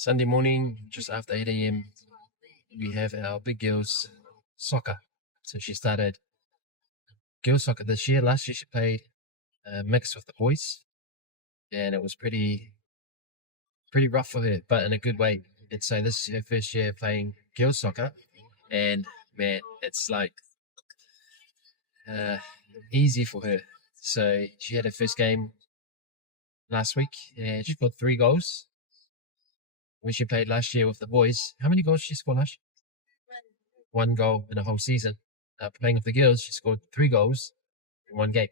Sunday morning, just after 8 a.m., we have our big girls soccer. So she started girls soccer this year. Last year she played mixed with the boys, and it was pretty rough for her, but in a good way. And so this is her first year playing girls soccer, and man, it's like easy for her. So she had her first game last week, and she scored 3 goals. When she played last year with the boys, how many goals did she score last year? 1 goal in a whole season. Playing with the girls, she scored 3 goals in 1 game.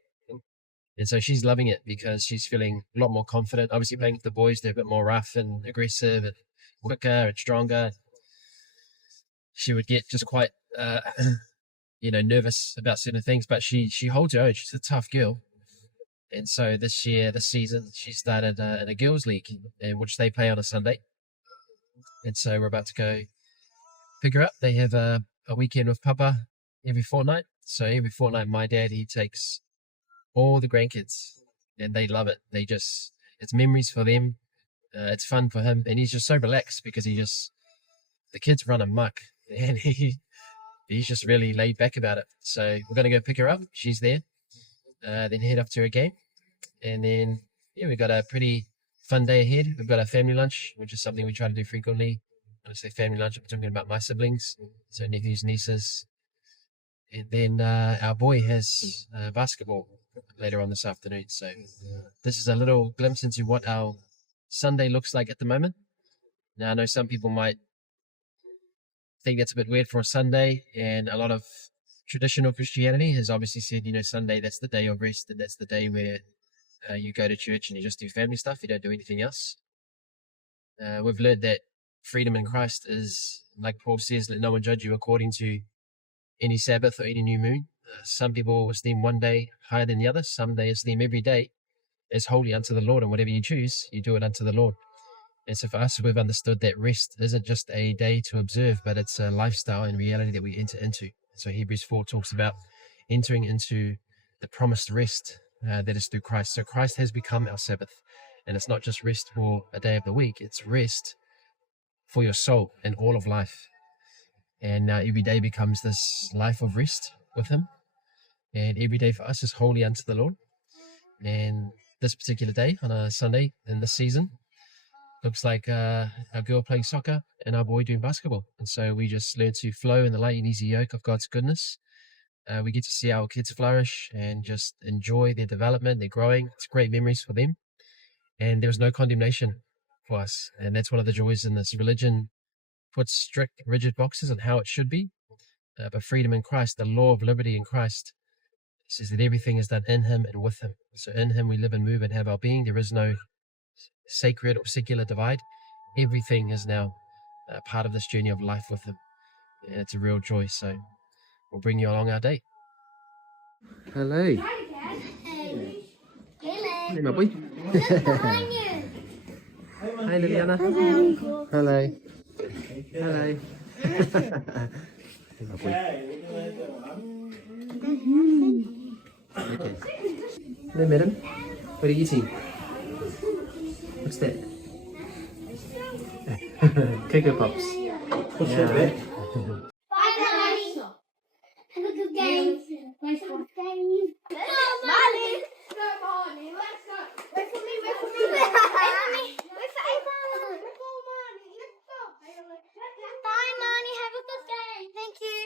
And so she's loving it because she's feeling a lot more confident. Obviously, playing with the boys, they're a bit more rough and aggressive and quicker and stronger. She would get just quite, nervous about certain things, but she holds her own. She's a tough girl. And so this season, she started in a girls' league, in which they play on a Sunday. And so we're about to go pick her up. They have a weekend with Papa every fortnight. So every fortnight, my dad, he takes all the grandkids, and they love it. It's memories for them. It's fun for him, and he's just so relaxed because the kids run amok, and he's just really laid back about it. So we're gonna go pick her up. She's there. Then head off to her game, and then we've got a pretty fun day ahead. We've got a family lunch, which is something we try to do frequently. When I say family lunch, I'm talking about my siblings, so nephews, nieces, and then our boy has basketball later on this afternoon. So this is a little glimpse into what our Sunday looks like at the moment. Now, I know some people might think that's a bit weird for a Sunday, and a lot of traditional Christianity has obviously said, Sunday, that's the day of rest, and that's the day where you go to church and you just do family stuff. You don't do anything else. We've learned that freedom in Christ is, like Paul says, let no one judge you according to any Sabbath or any new moon. Some people esteem one day higher than the other. Some they esteem every day as holy unto the Lord, and whatever you choose, you do it unto the Lord. And so for us, we've understood that rest isn't just a day to observe, but it's a lifestyle and reality that we enter into. So Hebrews 4 talks about entering into the promised rest that is through Christ. So Christ has become our Sabbath, and it's not just rest for a day of the week, it's rest for your soul and all of life. And every day becomes this life of rest with Him. And every day for us is holy unto the Lord. And this particular day on a Sunday in this season looks like our girl playing soccer and our boy doing basketball. And so we just learn to flow in the light and easy yoke of God's goodness. We get to see our kids flourish and just enjoy their development. They're growing. It's great memories for them. And there's no condemnation for us. And that's one of the joys in this religion. Puts strict, rigid boxes on how it should be. But freedom in Christ, the law of liberty in Christ, says that everything is done in Him and with Him. So in Him we live and move and have our being. There is no sacred or secular divide. Everything is now part of this journey of life with Him. And it's a real joy. So we'll bring you along our day. Hello. Hey, my boy. Hi, Liliana. Hello. Hello. Hey, my boy. Okay. Hello, madam. What are you eating? What's that? Cocoa Pops. What's that? Bye, guys. Have a good game. Nice one. Molly. Go, Molly. Let's go. Wait for me. Wait for me. Wait for me. Wait for Ava. Let's go, Molly. Let's go. Bye, Molly. Have a good day. Thank you.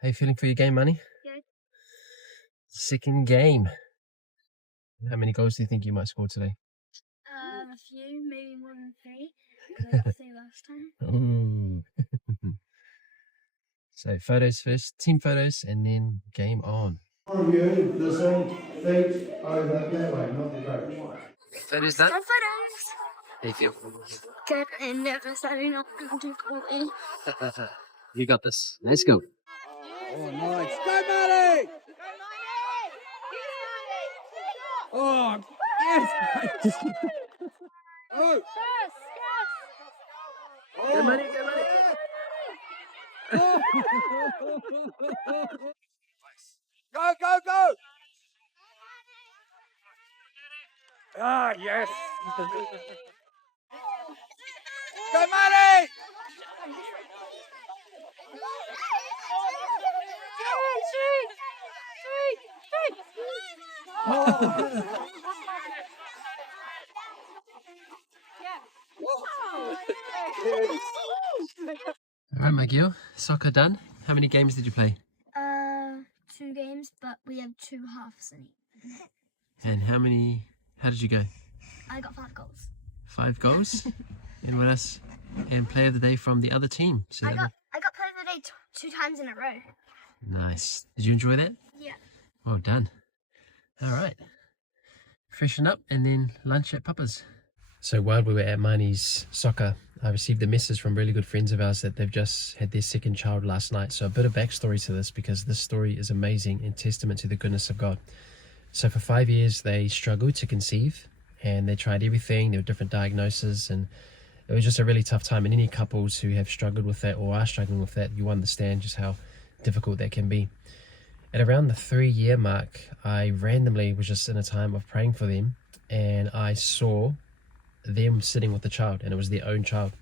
How you feeling for your game, Manny? Good. Second game. How many goals do you think you might score today? A few, maybe more than 3. Like I say last time. Ooh. So photos first, team photos, and then game on. You, the same feet over that way, not the coach. Photos done? Go photos. How you feel? Good and never starting off difficulty. You got this. Let's go. Oh, nice. Go, Marty! Oh, yes! Oh! Go, Manny, go, Manny. Go, go, go! Ah, yes! Go, Maddie! All right, Miguel. Soccer done. How many games did you play? 2 games, but we have 2 halves in each. And how did you go? I got 5 goals. 5 goals? And what else? And player of the day from the other team. So I got player of the day 2 times in a row. nice. Did you enjoy that? Yeah. Well done. All right. Freshen up and then lunch at Papa's. So while we were at Marnie's soccer, I received a message from really good friends of ours that they've just had their second child last night. So a bit of backstory to this, because this story is amazing and testament to the goodness of God. So for 5 years they struggled to conceive, and they tried everything. There were different diagnoses, and it was just a really tough time. And any couples who have struggled with that or are struggling with that, you understand just how difficult that can be. At around the 3-year mark, I randomly was just in a time of praying for them, and I saw them sitting with the child, and it was their own child.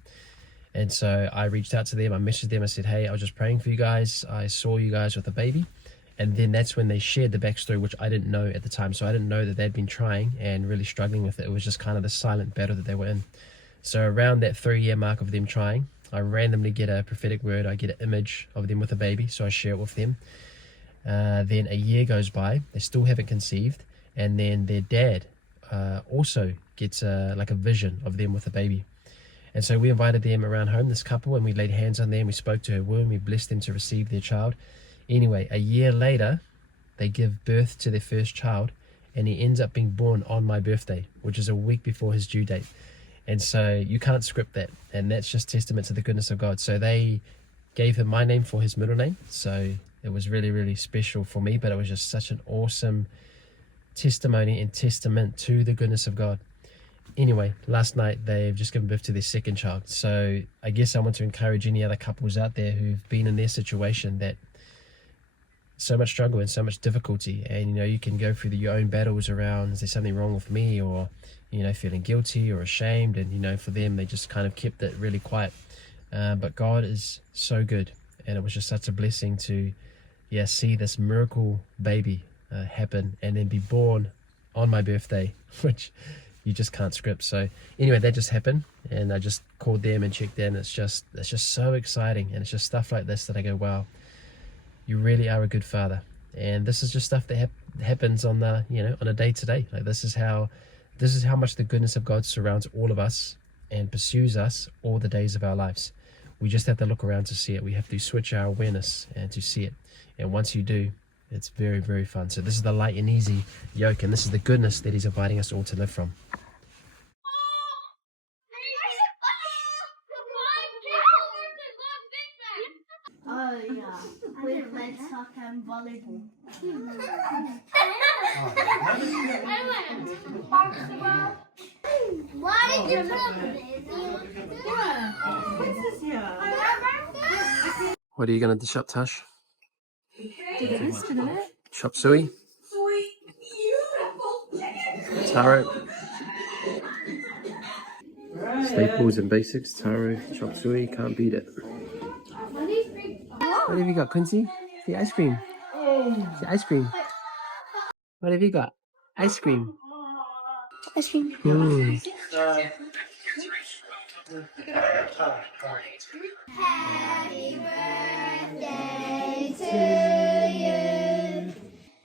And so I reached out to them, I messaged them, I said, hey, I was just praying for you guys, I saw you guys with a baby. And then that's when they shared the backstory, which I didn't know at the time. So I didn't know that they'd been trying and really struggling with it. It was just kind of the silent battle that they were in. So around that 3-year mark of them trying, I randomly get a prophetic word, I get an image of them with a baby, so I share it with them. Then a year goes by, they still haven't conceived, and then their dad also gets like a vision of them with a baby. And so we invited them around home, this couple, and we laid hands on them, we spoke to her womb, we blessed them to receive their child. Anyway, a year later, they give birth to their first child, and he ends up being born on my birthday, which is a week before his due date. And so you can't script that, and that's just testament to the goodness of God. So they gave him my name for his middle name, so it was really, really special for me, but it was just such an awesome testimony and testament to the goodness of God. Anyway, last night they've just given birth to their second child. So I guess I want to encourage any other couples out there who've been in their situation, that so much struggle and so much difficulty, and you know, you can go through your own battles around, is there something wrong with me, or you know, feeling guilty or ashamed. And you know, for them, they just kind of kept it really quiet, but God is so good, and it was just such a blessing to see this miracle baby happen and then be born on my birthday, which you just can't script. So anyway, that just happened, and I just called them and checked in. It's just so exciting, and it's just stuff like this that I go, wow, you really are a good father. And this is just stuff that happens on the, you know, on a day to day. Like this is how much the goodness of God surrounds all of us and pursues us all the days of our lives. We just have to look around to see it. We have to switch our awareness and to see it. And once you do, it's very, very fun. So this is the light and easy yoke, and this is the goodness that he's inviting us all to live from. Oh yeah, we played soccer and volleyball. Why did you What are you going to dish up, Tash? Chop suey? Taro? Staples and basics, taro, chop suey, can't beat it. What have you got, Quincy? The ice cream. The ice cream. What have you got? Ice cream. Ice cream. Happy birthday to you.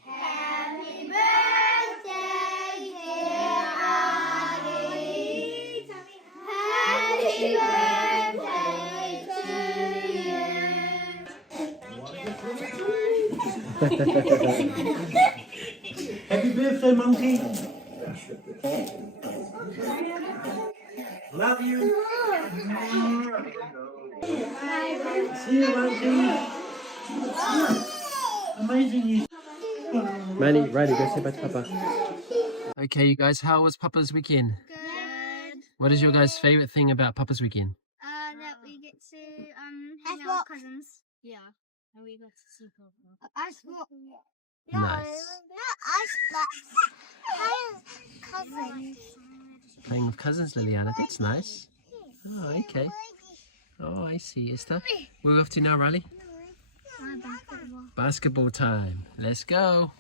Happy birthday, dear Ali. Happy birthday to you. Happy birthday, monkey. Love you. See you, monkey. Amazing you. Manny, Riley, go say bye to Papa. Okay, you guys, how was Papa's weekend? Good. What is your guys' favorite thing about Papa's weekend? That we get to hang out with cousins. Yeah, and we got to see Papa. Ice block. No, Nice. not ice blocks. Cousins. Playing with cousins, Liliana, that's nice. Oh, okay. Oh, I see, Esther. Where are we off to now, Riley? Basketball time. Let's go.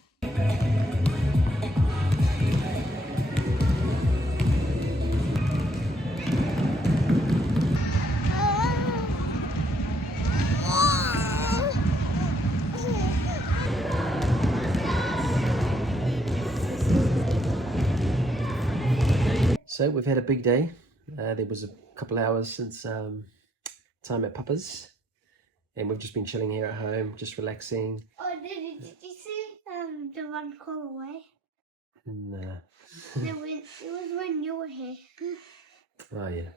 So we've had a big day. There was a couple hours since time at Papa's, and we've just been chilling here at home, just relaxing. Oh, did you see the one call away? Nah. It was when you were here. Oh yeah.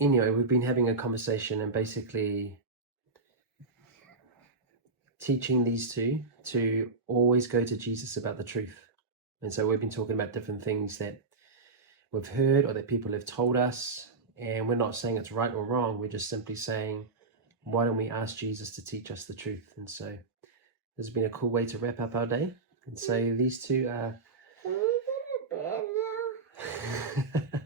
Anyway, we've been having a conversation and basically teaching these two to always go to Jesus about the truth. And so we've been talking about different things that we've heard or that people have told us, and we're not saying it's right or wrong. We're just simply saying, why don't we ask Jesus to teach us the truth? And so this has been a cool way to wrap up our day. And so these two are Can we go to bed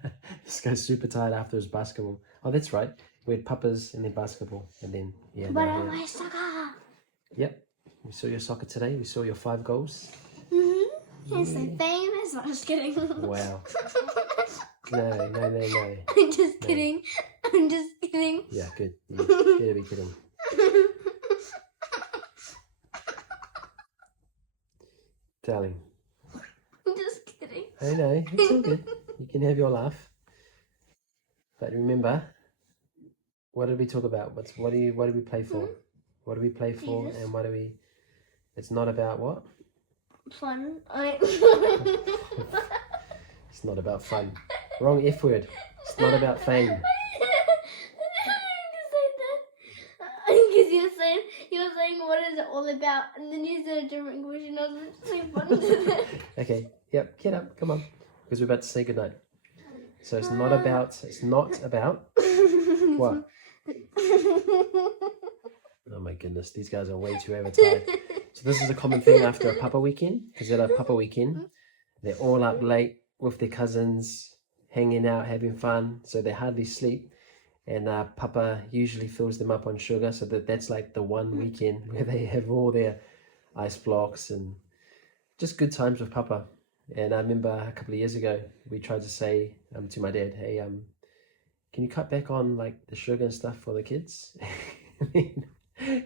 now? this guy's super tired after his basketball. Oh, that's right. We had Papa's and then basketball, and then yeah. But now I we're- my soccer. Yep. We saw your soccer today. We saw your 5 goals. It's so famous. I'm just kidding. Wow. No. I'm just kidding. I'm just kidding. Yeah, good. You better be kidding. Darling. I'm just kidding. I know. It's all good. You can have your laugh. But remember, what did we talk about? What do we play for? What do we play for? Jesus. And what do we... It's not about what? Fun. It's not about fun. Wrong F word. It's not about fame. Because you're saying what is it all about, and then you said a different question. I was saying fun to that. Okay. Yep. Get up. Come on. Because we're about to say goodnight. So it's not about... What? Oh my goodness. These guys are way too overtired. So this is a common thing after a Papa weekend. Because at a Papa weekend, they're all up late with their cousins, hanging out, having fun. So they hardly sleep. And Papa usually fills them up on sugar. So that's like the one weekend where they have all their ice blocks and just good times with Papa. And I remember a couple of years ago, we tried to say to my dad, hey, can you cut back on like the sugar and stuff for the kids?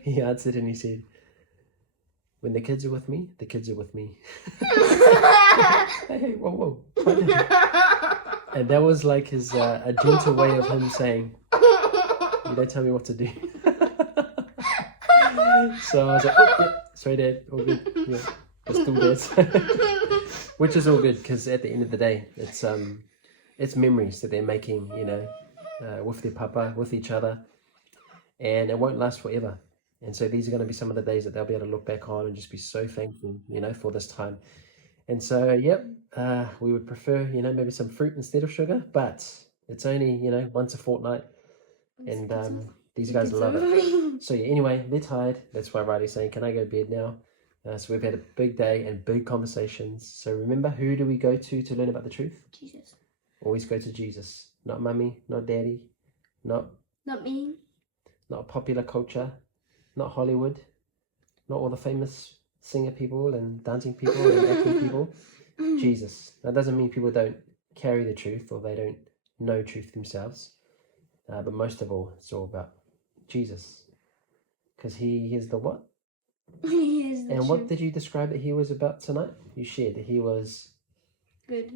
He answered and he said, when the kids are with me, the kids are with me. Hey, whoa. And that was like his a gentle way of him saying, you don't tell me what to do. So I was like, oh, yeah, sorry dad, all good. Yeah, let's do this. Which is all good, because at the end of the day, it's memories that they're making, with their Papa, with each other, and it won't last forever. And so these are going to be some of the days that they'll be able to look back on and just be so thankful, for this time. And so, yep, we would prefer, maybe some fruit instead of sugar, but it's only, once a fortnight, and these guys love it. So yeah, anyway, they're tired. That's why Riley's saying, can I go to bed now? So we've had a big day and big conversations. So remember, who do we go to learn about the truth? Jesus. Always go to Jesus. Not mummy, not daddy, not me. not popular culture, not Hollywood, not all the famous singer people and dancing people and acting people. Jesus. That doesn't mean people don't carry the truth or they don't know truth themselves. But most of all, it's all about Jesus. Because he is the what? He is the And what truth. did you describe that he was about tonight? You shared that he was... Good.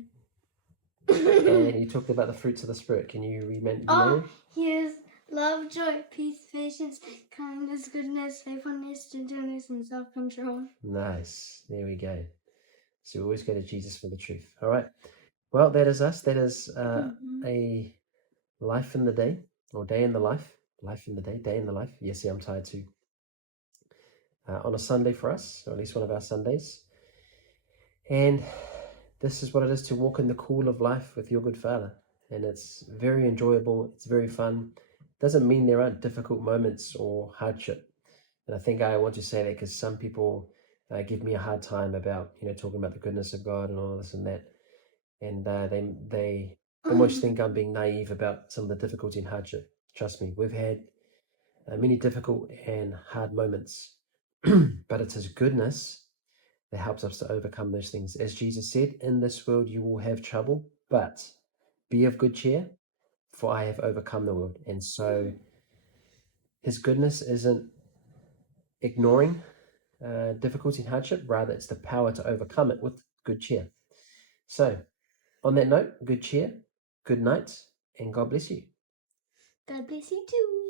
And you talked about the fruits of the Spirit. Can you remember? Oh, he is love, joy, peace, patience, kindness, goodness, faithfulness, gentleness, and self-control. Nice. There we go. So we always go to Jesus for the truth. All right. Well, that is us. That is a life in the day, or day in the life. Life in the day in the life. Yes, yeah, I'm tired too. On a Sunday for us, or at least one of our Sundays. And this is what it is to walk in the cool of life with your good Father. And it's very enjoyable. It's very fun. Doesn't mean there aren't difficult moments or hardship. And I think I want to say that because some people give me a hard time about, talking about the goodness of God and all this and that. And they almost think I'm being naive about some of the difficulty and hardship. Trust me, we've had many difficult and hard moments, but it's His goodness that helps us to overcome those things. As Jesus said, in this world you will have trouble, but be of good cheer, for I have overcome the world. And so His goodness isn't ignoring difficulty and hardship, rather it's the power to overcome it with good cheer. So on that note, good cheer, good night, and God bless you. God bless you too.